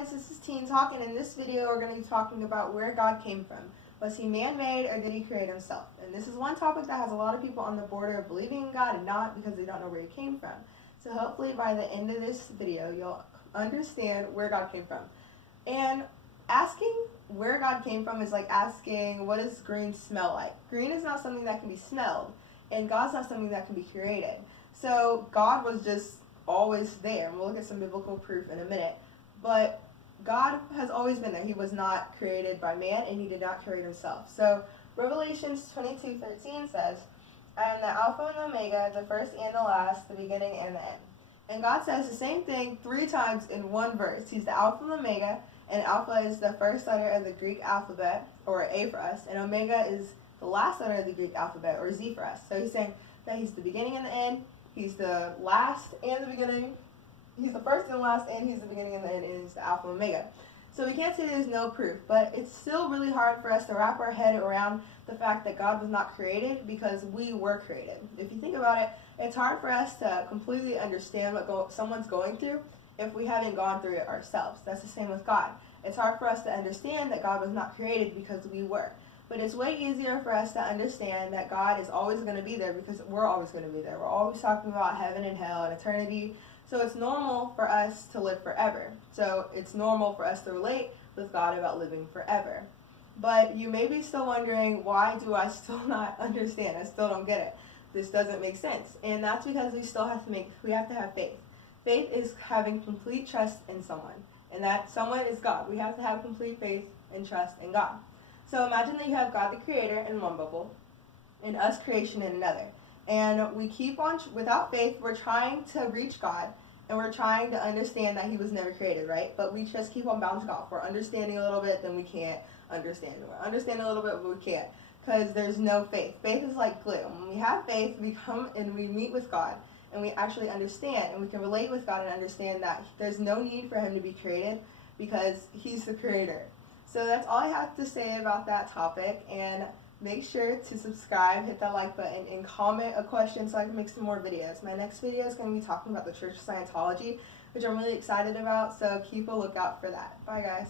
guys, this is Teen Talk, and in this video we're going to be talking about where God came from. Was he man-made or did he create himself? And this is one topic that has a lot of people on the border of believing in God and not because they don't know where he came from. So hopefully by the end of this video you'll understand where God came from. And asking where God came from is like asking, what does green smell like? Green is not something that can be smelled, and God's not something that can be created. So God was just always there, and we'll look at some biblical proof in a minute. But God has always been there. He was not created by man, and he did not create himself. So Revelations 22:13 says, I am the Alpha and the Omega, the first and the last, the beginning and the end. And God says the same thing 3 times in one verse. He's the Alpha and Omega, and Alpha is the first letter of the Greek alphabet, or A for us, and Omega is the last letter of the Greek alphabet, or Z for us. So he's saying that he's the beginning and the end, he's the last and the beginning, he's the first and the last, and he's the beginning and the end, and he's the Alpha and Omega. So we can't say there's no proof, but it's still really hard for us to wrap our head around the fact that God was not created because we were created. If you think about it, it's hard for us to completely understand what someone's going through if we haven't gone through it ourselves. That's the same with God. It's hard for us to understand that God was not created because we were. But it's way easier for us to understand that God is always going to be there because we're always going to be there. We're always talking about heaven and hell and eternity. So it's normal for us to live forever. So it's normal for us to relate with God about living forever. But you may be still wondering, why do I still not understand? I still don't get it. This doesn't make sense. And that's because we have to have faith. Faith is having complete trust in someone. And that someone is God. We have to have complete faith and trust in God. So imagine that you have God the Creator in one bubble and us creation in another. And we keep on, without faith, we're trying to reach God and we're trying to understand that he was never created, right? But we just keep on bouncing off. We're understanding a little bit, then we can't understand. We're understanding a little bit, but we can't because there's no faith. Faith is like glue. When we have faith, we come and we meet with God and we actually understand and we can relate with God and understand that there's no need for him to be created because he's the creator. So that's all I have to say about that topic, and make sure to subscribe, hit that like button, and comment a question so I can make some more videos. My next video is going to be talking about the Church of Scientology, which I'm really excited about, so keep a lookout for that. Bye guys.